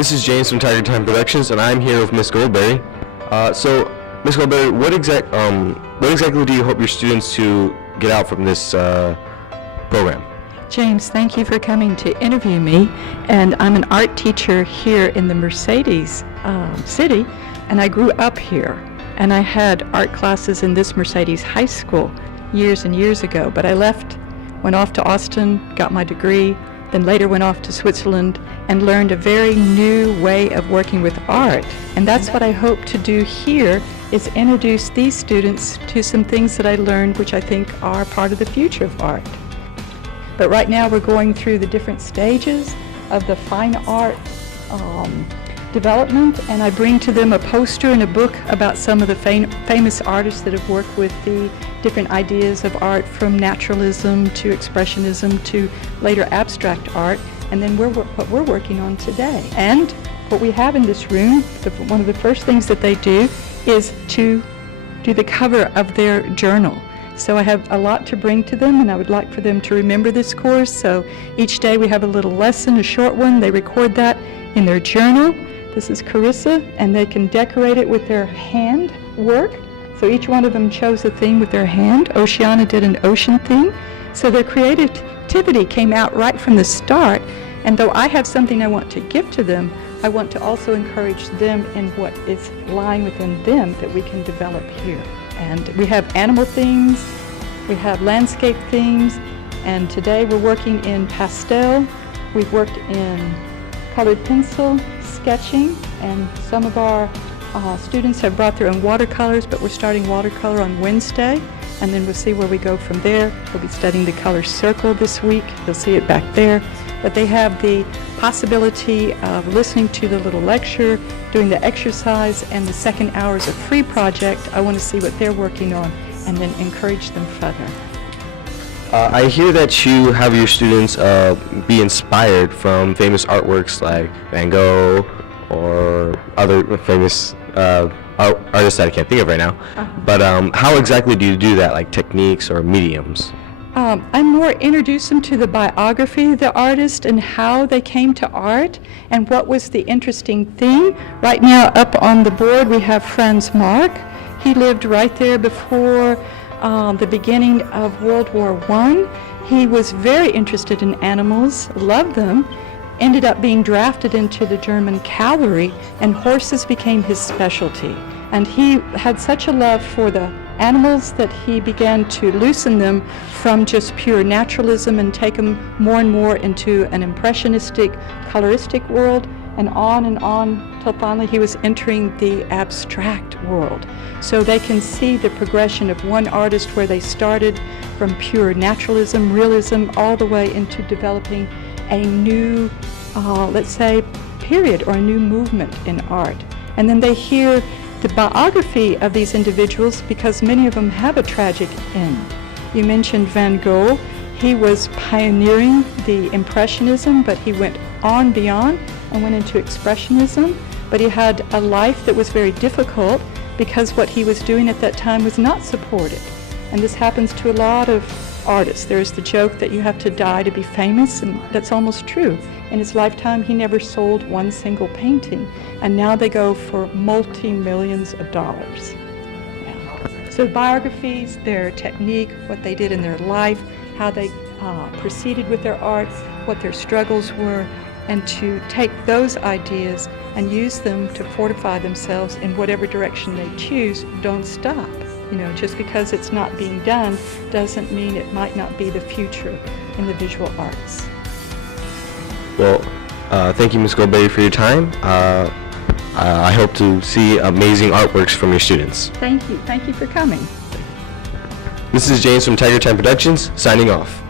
This is James from Tiger Time Productions, and I'm here with Miss Goldberry. So, Miss Goldberry, what exactly do you hope your students to get out from this program? James, thank you for coming to interview me. And I'm an art teacher here in the Mercedes city, and I grew up here. And I had art classes in this Mercedes high school years and years ago, but I left, went off to Austin, got my degree, then later went off to Switzerland and learned a very new way of working with art. And that's what I hope to do here, is introduce these students to some things that I learned which I think are part of the future of art. But right now we're going through the different stages of the fine art development, and I bring to them a poster and a book about some of the famous artists that have worked with the different ideas of art, from naturalism to expressionism to later abstract art, and then what we're working on today. And what we have in this room, one of the first things that they do is to do the cover of their journal. So I have a lot to bring to them, and I would like for them to remember this course. So each day we have a little lesson, a short one. They record that in their journal. This is Carissa, and they can decorate it with their hand work. So each one of them chose a theme with their hand. Oceana did an ocean theme. So their creativity came out right from the start. And though I have something I want to give to them, I want to also encourage them in what is lying within them that we can develop here. And we have animal themes, we have landscape themes, and today we're working in pastel. We've worked in colored pencil, sketching, and some of our students have brought their own watercolors, but we're starting watercolor on Wednesday, and then we'll see where we go from there. We'll be studying the color circle this week. You'll see it back there. But they have the possibility of listening to the little lecture, doing the exercise, and the second hour is a free project. I want to see what they're working on and then encourage them further. I hear that you have your students be inspired from famous artworks like Van Gogh or other famous artists that I can't think of right now. But how exactly do you do that, like techniques or mediums? I more introduce them to the biography of the artist and how they came to art and what was the interesting thing. Right now up on the board we have Franz Marc. He lived right there before the beginning of World War I. He was very interested in animals, loved them, ended up being drafted into the German cavalry, and horses became his specialty. And he had such a love for the animals that he began to loosen them from just pure naturalism and take them more and more into an impressionistic, coloristic world, and on till finally he was entering the abstract world. So they can see the progression of one artist where they started from pure naturalism, realism, all the way into developing a new, let's say, period or a new movement in art. And then they hear the biography of these individuals because many of them have a tragic end. You mentioned Van Gogh. He was pioneering the Impressionism, but he went on beyond and went into Expressionism. But he had a life that was very difficult because what he was doing at that time was not supported. And this happens to a lot of artists. There's the joke that you have to die to be famous, and that's almost true. In his lifetime, he never sold one single painting, and now they go for multi-millions of dollars. Yeah. So biographies, their technique, what they did in their life, how they proceeded with their arts, what their struggles were, and to take those ideas and use them to fortify themselves in whatever direction they choose. Don't stop. You know, just because it's not being done doesn't mean it might not be the future in the visual arts. Well, thank you, Ms. Goldberry, for your time. I hope to see amazing artworks from your students. Thank you. Thank you for coming. This is James from Tiger Time Productions, signing off.